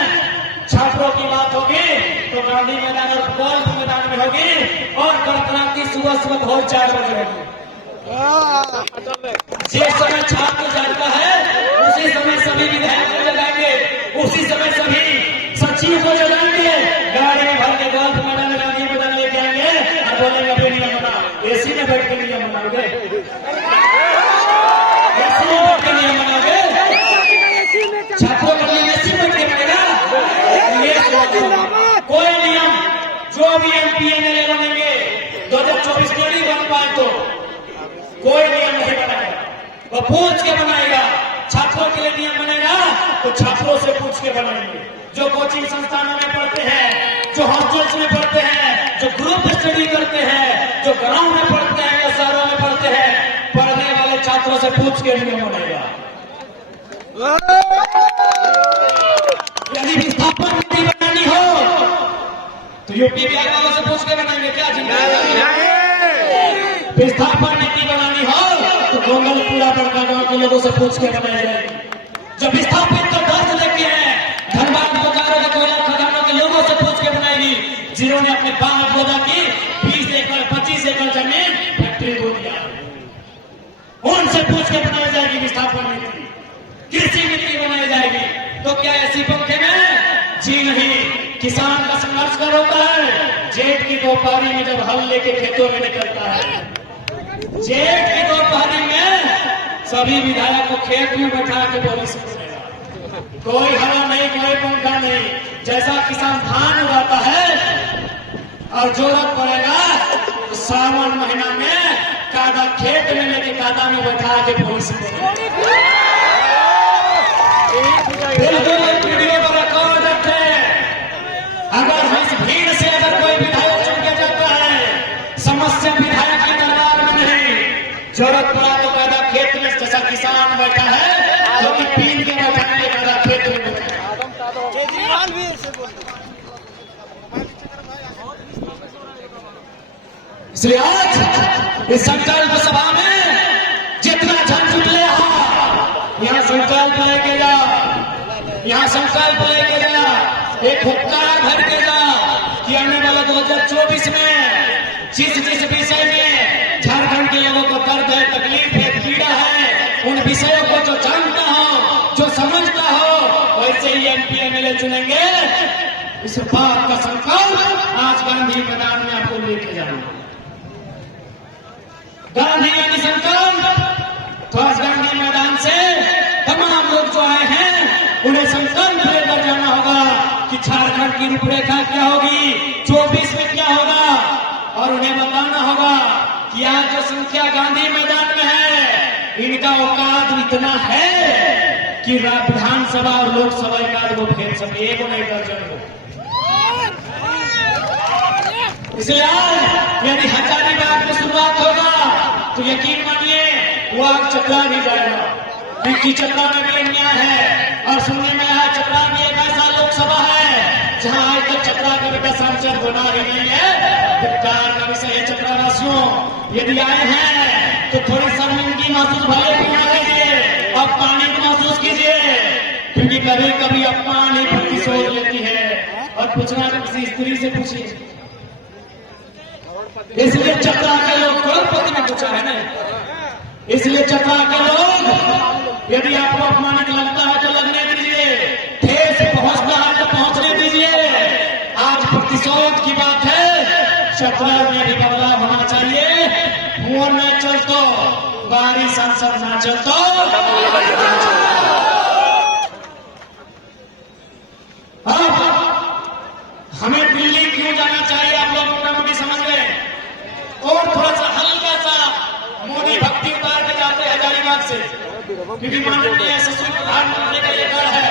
छात्रों की बात होगी तो गांधी मैदान और गोल्फ मैदान में होगी और कल्पना की सुबह भोर 4 बजे होगी। जिस समय छात्र जाता है उसी समय सभी विधायक को जगाएंगे, उसी समय सभी सचिव को जगाएंगे, गाड़ी में भर के गोल्फ मैदान गांधी मैदान लेके आएंगे और बोलेंगे अपने नियम बना, एसी में बैठ के नियम बनाओगे, एसी में बैठ के नियम बनाओगे, छात्रों के लिए एसी बैठ के बनेगा। कोई नियम जो भी एमपी एमएलए बनेंगे 2024 में नहीं बन पाए तो कोई नियम नहीं बनाएगा, वो पूछ के बनाएगा। छात्रों के लिए नियम बनेगा तो छात्रों से पूछ के बनाएंगे। जो कोचिंग संस्थानों में पढ़ते हैं, जो हॉस्टल्स में पढ़ते हैं, जो ग्रुप स्टडी करते हैं, जो गांव में पढ़ते हैं या शहरों में पढ़ते हैं, पढ़ने वाले छात्रों से पूछ के नियम बनेगा। यदि विस्थापन नीति बनानी हो तो यूपी बिहार वालों से पूछ के बनाएंगे क्या जी? विस्थापन नीति बनानी हो तो गोंगलपुरा बड़का गांव के लोगों से पूछ के बनाई जाएगी। जब विस्थापित का दर्ज लेके हैं धनबाद जिन्होंने ने अपने बाप दादा की 20 एकड़ 25 एकड़ जमीन फैक्ट्री को दिया। उनसे पूछ के बनाई जाएगी विस्थापन नीति, कृषि नीति बनाई जाएगी। तो क्या ऐसी पंखे में? जी नहीं। किसान का संघर्ष कर होता है जेठ की दोपहरी में जब हल लेके खेतों में निकलता है। जेठ की दोपहरी में सभी विधायक को खेत में बैठा के बोली सुनेगा, कोई हवा नहीं, कोई पंखा नहीं। जैसा किसान धान उगाता है और जरूरत पड़ेगा तो सावन महीना में कादा खेत में लेके कादा में बैठा के बोली सुनेगा। बिल्कुल वीडियो को रिकॉर्ड रखते हैं। अगर इस भीड़ से अगर कोई विधायक चुन के जाता है, समस्या विधायक के दरबार में नहीं, जरूरत पड़ा तो कादा खेत में जैसा किसान बैठा है जो कि पीन के बैठाएंगे कादा खेत में बैठा है। केजरीवाल भी ऐसे बोलते। इसलिए आज इस संकल्प सभा में जितना जन जुटले यहाँ संकल्प लेके जा, यहाँ संकल्प लेके जा, एक हुक्का भर के जा कि आने वाला 2024 में जिस विषय में झारखंड के लोगों को दर्द है, तकलीफ है, पीड़ा है, उन विषयों को जो जानता हो, जो समझता हो, वैसे ही MP MLA चुनेंगे। इस बात का संकल्प आज गांधी मैदान में आपको लेके जाना। गांधी यानी संकल्प। तो आज गांधी मैदान से तमाम लोग जो आए हैं उन्हें संकल्प लेकर जाना होगा कि झारखंड की रूपरेखा क्या होगी, 24 में क्या होगा, और उन्हें बताना होगा कि आज जो संख्या गांधी मैदान में है इनका औकात इतना है कि विधानसभा और लोकसभा एकाध को फेर सके, एक नहीं दर्जन को। इसलिए आज यदि हजारीबाग में शुरुआत होगा तो यकीन मानिए वो आग चतरा भी जाएगा, क्योंकि चतरा में भी अन्याय है। और सुनने में आया चतरा में एक ऐसा लोकसभा है जहां आज तक चतरा का बेटा सांसद बना ही नहीं है। विचार का विषय है चतरा वासियों, यदि आए हैं तो थोड़ी शर्मिंदगी महसूस भले भी ना कीजिए, अपमानित महसूस कीजिए, क्योंकि कभी कभी अपमान ही प्रतिशोध लेती है। और पूछना तो किसी स्त्री से पूछिए। इसलिए चतरा के लोग करोड़पति में पूछा है ना, इसलिए चतरा के लोग यदि आपको अपमानित लगता है तो लगने दीजिए, ठेस पहुंचना है तो पहुंचने दीजिए। आज प्रतिशोध की बात है, चतरा में भी बदलाव होना चाहिए। वो न चल तो बाहरी सांसद ना चल तो अब हमें दिल्ली क्यों जाना चाहिए, आप लोग मोटामोटी समझ गए। और थोड़ा सा हल्का सा मोदी भक्ति उतार के जाते हैं हजारीबाग से, क्योंकि माननीय यशस्वी प्रधानमंत्री का ये घर है।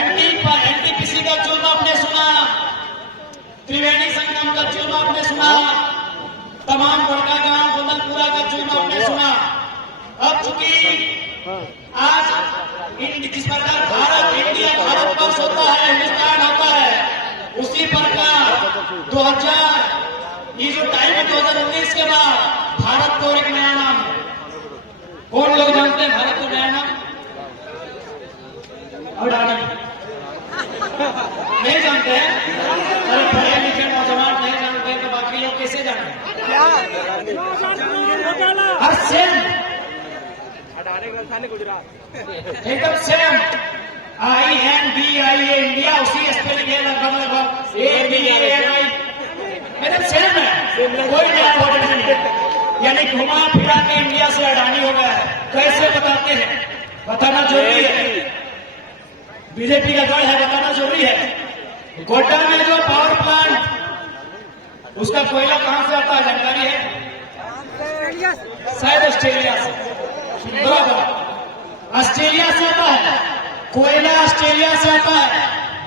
NTPC का जुल्म आपने सुना, त्रिवेणी संगम का जुल्म आपने सुना, तमाम बड़का गांव गोदलपुरा का जुल्म आपने सुना। अब चूंकि आज जिस प्रकार भारत वर्ष होता है, हिंदुस्तान होता है, उसी प्रकार 2000 ये जो टाइम है 2019 के बाद भारत को एक नया नाम है। कौन लोग जानते हैं भारत को नया नाम? अडानी नहीं जानते हैं? अरे पढ़े लिखे नौजवान नहीं जानते तो बाकी लोग कैसे जाने? हर सेम एकदम सेम INDIA इंडिया, उसी स्पेलिंग है लगभग ABANI एकदम सेम है, कोई नया वर्ड नहीं है। यानी घुमा फिरा के इंडिया से अडानी हो गया है। कैसे बताते हैं? बताना जरूरी है, बीजेपी का गढ़ है, बताना जरूरी है। गोड्डा में जो पावर प्लांट उसका कोयला कहां से आता है जानकारी है? शायद ऑस्ट्रेलिया से। ऑस्ट्रेलिया से आता है कोयला, ऑस्ट्रेलिया से आता है,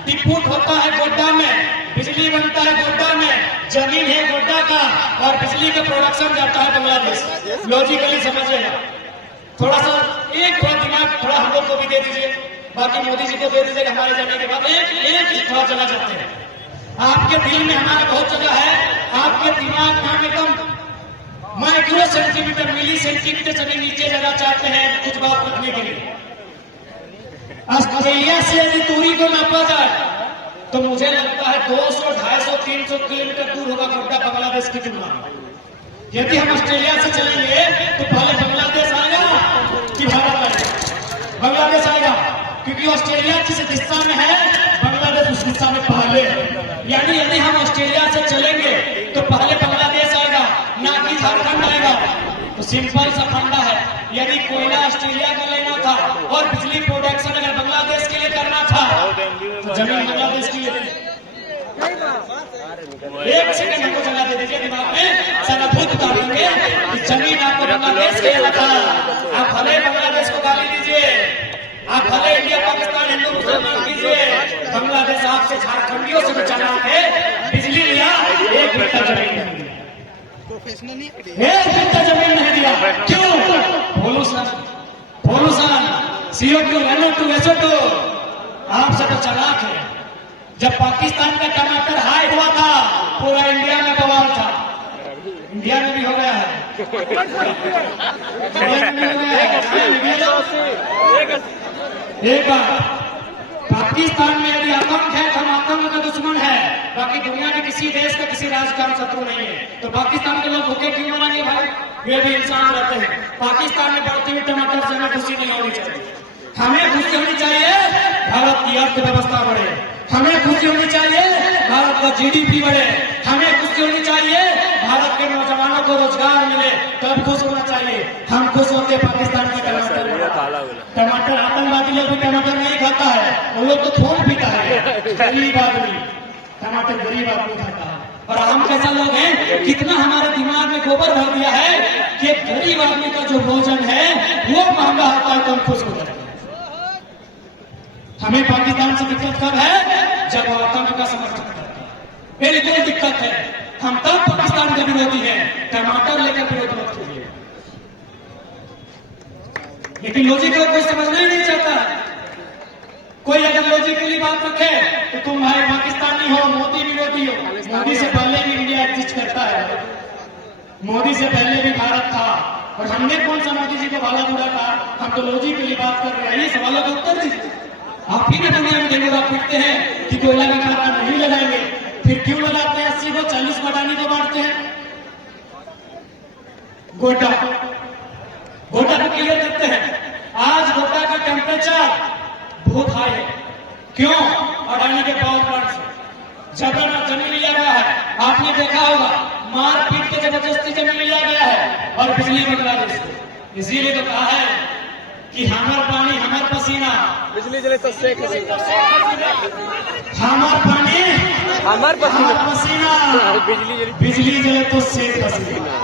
डिपुट होता है गोड्डा में, बिजली बनता है गोड्डा में, जमीन है गोड्डा का, और बिजली का प्रोडक्शन जाता है बांग्लादेश। लॉजिकली समझिएगा। थोड़ा सा एक थोड़ा दिमाग थोड़ा हम लोग को भी दे दीजिए, बाकी मोदी जी को दे दीजिएगा। हमारे जाने के बाद एक थोड़ा चला जाते हैं। आपके दिल में हमारा बहुत जगह है, आपके दिमाग में हम एकदम माइक्रो सेंटीमीटर मिली सेंटीमीटर से नीचे जगह चाहते हैं कुछ बात रखने के लिए। ऑस्ट्रेलिया से यदि दूरी को नापा जाए तो मुझे लगता है 200, 250, 300 किलोमीटर दूर होगा गोड्डा बांग्लादेश की तुलना में। यदि हम ऑस्ट्रेलिया से चलेंगे तो पहले बांग्लादेश आएगा कि भारत आएगा? बांग्लादेश आएगा, क्योंकि ऑस्ट्रेलिया जिस दिशा में है बांग्लादेश उस दिशा में पहले है। यानी यदि हम ऑस्ट्रेलिया से चलेंगे तो पहले बांग्लादेश आएगा, ना कि झारखंड आएगा। तो सिंपल सा फंडा है, यदि कोयला ऑस्ट्रेलिया का लेना था और बिजली प्रोडक्शन अगर बांग्लादेश के लिए करना था तो जमीन बांग्लादेश की ले। एक सेकंड हमको जला दे दीजिए दिमाग में, सारा भूत उतारेंगे कि जमीन आपको बांग्लादेश के लिए था। आप भले बांग्लादेश को गाली दीजिए, आप भले इंडिया पाकिस्तान हिंदू मुसलमान कीजिए, बांग्लादेश आपसे झारखंडियों से बचाना है। बिजली लिया, एक बिट्टा जमीन नहीं दिया, एक बिट्टा जमीन नहीं दिया। क्यों? पोल्यूशन, CO2, NO2, SO2 आपसे तो चालाक है। जब पाकिस्तान का टमाटर हाई हुआ था पूरा इंडिया में बवाल था, इंडिया में भी हो गया है, इंडिया में भी हो गया है। एक बार पाकिस्तान में यदि आतंक है तो हम आतंक का दुश्मन है, बाकी दुनिया में किसी देश का किसी राज्य का हम शत्रु नहीं है। तो पाकिस्तान के लोग भूखे क्यों मरेंगे भाई? वे भी इंसान रहते हैं। पाकिस्तान में बढ़ती हुई टमाटर से हमें खुशी नहीं होनी चाहिए। हमें खुशी होनी चाहिए भारत की अर्थव्यवस्था बढ़े, हमें खुशी होनी चाहिए भारत का GDP बढ़े, हमें खुशी होनी चाहिए भारत के नौजवानों को रोजगार मिले, तब खुश होना चाहिए। हम खुश होते पाकिस्तान की टमाटर आतंकवादी लोग भी टमाटर नहीं खाता है, वो लोग तो थोन पीता है। गरीब आदमी टमाटर गरीब आदमी खाता है। और हम कैसा लोग हैं, कितना हमारे दिमाग में गोबर भर दिया है कि गरीब आदमी का जो भोजन है वो महंगा होता है तो हम खुश हो जाते हैं। हमें पाकिस्तान से दिक्कत कब है? जब वो आतंक का समर्थन करता है, बिल्कुल दिक्कत है। हम तब पाकिस्तान के विरोधी हैं, टमाटर लेकर विरोध मत कीजिए। लेकिन लॉजिक कोई समझना ही नहीं चाहता। कोई अगर लॉजिकली बात रखे तो तुम भाई पाकिस्तानी हो, मोदी विरोधी हो। मोदी से पहले भी इंडिया एग्जिस्ट करता है, मोदी से पहले भी भारत था, और हमने कौन सा मोदी जी को भाला बुरा कहा? हम तो लॉजिकली बात कर रहे हैं। ये सवालों का उत्तर दीजिए। आप ही ने दुनिया में देखो आप पिटते हैं कि कोयला का खाना नहीं लगाएंगे, फिर क्यों लगाते हैं? 80 को 40 बटानी को बांटते हैं। गोड्डा को क्लियर करते हैं। आज गोड्डा का टेम्परेचर बहुत हाई है। क्यों? अडानी के पावर प्लांट से जबरन जमीन लिया गया है। आपने देखा होगा मारपीट के जबरदस्ती जमीन लिया गया है और बिजली बांग्लादेश को। इसीलिए तो कहा है कि हमार पानी हमार पसीना, बिजली जले तो शेख हसीना, हमार पानी हमार पसीना, बिजली जले तो शेख हसीना।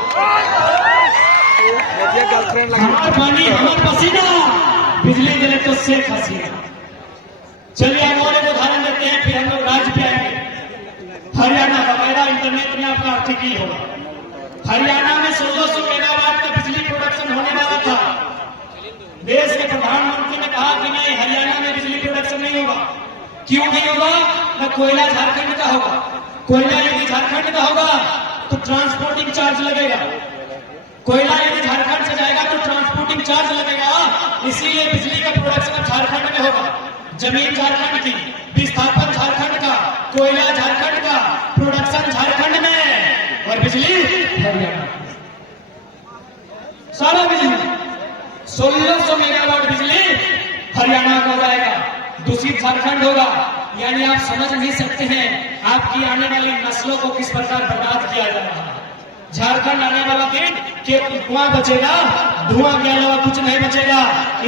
हमार पानी हमार पसीना, बिजली जले तो शेख हसीना। चलिए हम और एक उदाहरण देते हैं, फिर हम लोग राज्य पे आएंगे। हरियाणा वगैरह इंटरनेट में आपका आर्टिकल होगा। हरियाणा में 1600 मेगावाट का बिजली प्रोडक्शन होने वाला था। देश के प्रधानमंत्री ने कहा कि नहीं, हरियाणा में बिजली प्रोडक्शन नहीं होगा। क्यों नहीं होगा? न कोयला झारखंड का होगा। कोयला यदि झारखंड का होगा तो ट्रांसपोर्टिंग चार्ज लगेगा। कोयला यदि झारखंड से जाएगा तो ट्रांसपोर्टिंग चार्ज लगेगा। इसीलिए बिजली का प्रोडक्शन अब झारखंड में होगा। जमीन झारखंड की, विस्थापन झारखंड का, कोयला झारखंड का, प्रोडक्शन झारखंड में, और बिजली हरियाणा। सारा बिजली 1600 मेगावाट बिजली हरियाणा का हो जाएगा, दूषित झारखंड होगा। यानी आप समझ नहीं सकते हैं आपकी आने वाली नस्लों को किस प्रकार बर्बाद किया जा रहा है। झारखंड आने वाला दिन केवल धुआं बचेगा, धुआं के अलावा कुछ नहीं बचेगा।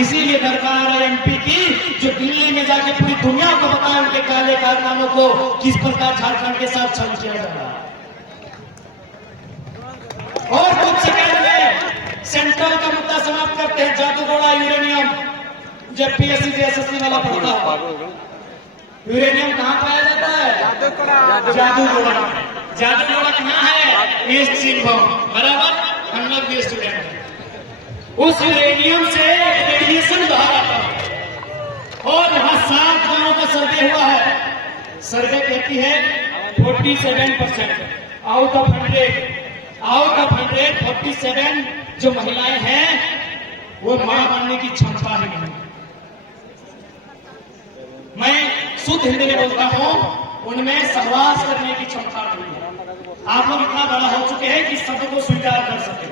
इसीलिए दरकार है MP की, जो दिल्ली में जाके पूरी दुनिया को बताए उनके काले कारनामों को किस प्रकार झारखंड के साथ छल किया जा रहा है। और कुछ सेकंड में सेंट्रल का मुद्दा समाप्त करते हैं। जादूगोड़ा यूरेनियम, जब PSC SSC वाला पढ़ता होगा, यूरेनियम कहाँ पाया जाता है? जादूगोड़ा। जादूगोड़ा कहाँ है? ईस्ट सिंहभूम, बराबर। हम लोग भी स्टूडेंट हैं। उस यूरेनियम से रेडिएशन बाहर आता है और यहाँ 7 गांवों का सर्वे हुआ है। सर्वे कहती है 47% आउट ऑफ 100 47 जो महिलाएं हैं वो मां बनने की क्षमता ही नहीं। मैं शुद्ध हिंदी में बोलता हूं, उनमें सहवास करने की क्षमता नहीं है। आप लोग इतना बड़ा हो चुके हैं कि शब्द को स्वीकार कर सके।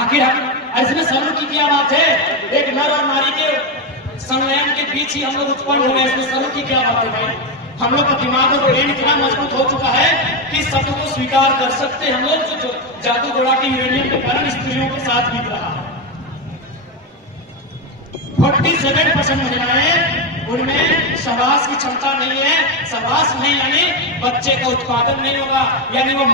आखिर ऐसे शर्म की क्या बात है? एक नर और नारी के संलयन के बीच ही हम लोग उत्पन्न हुए, इसमें शर्म की क्या बात है भाई? हम लोग का दिमाग और ब्रेन इतना मजबूत हो चुका है कि शब्द को स्वीकार कर सकते हम लोग, जो जादू घोड़ा के यूरेनियम के कारण स्त्रियों के साथ बीत रहा है। 47% महिलाएं, उनमें सहवास की क्षमता नहीं है। सहवास नहीं यानी बच्चे का उत्पादन नहीं होगा, यानी वो